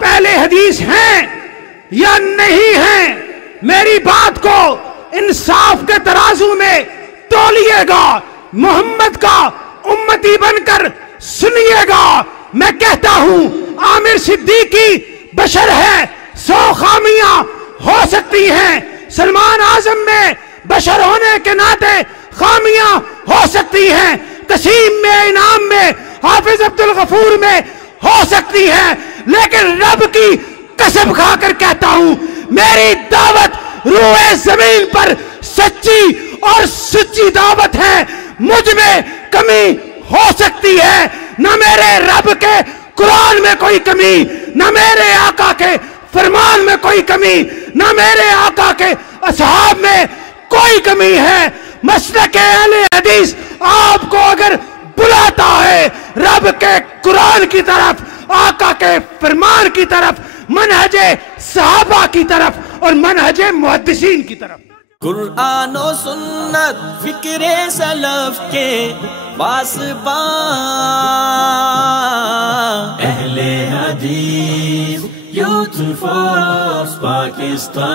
پہلے حدیث ہیں یا نہیں ہیں، میری بات کو انصاف کے ترازو میں تولیے گا، محمد کا امتی بن کر سنیے گا۔ میں کہتا ہوں عامر صدیقی بشر ہے، 100 خامیاں ہو سکتی ہیں، سلمان اعظم میں بشر ہونے کے ناطے خامیاں ہو سکتی ہیں، قسیم میں، انعام میں، حافظ عبدالغفور میں ہو سکتی ہیں، لیکن رب کی قسم کھا کر کہتا ہوں میری دعوت روئے زمین پر سچی اور سچی دعوت ہے۔ مجھ میں کمی ہو سکتی ہے، نہ میرے رب کے قرآن میں کوئی کمی، نہ میرے آقا کے فرمان میں کوئی کمی، نہ میرے آقا کے اصحاب میں کوئی کمی ہے۔ مسلک اہل حدیث آپ کو اگر بلاتا ہے رب کے قرآن کی طرف، آقا کے فرمان کی طرف، منہج صحابہ کی طرف اور منہج محدثین کی طرف، قرآن و سنت فکر سلف کے پاسباں، اہل حدیث یوتھ فورس پاکستان۔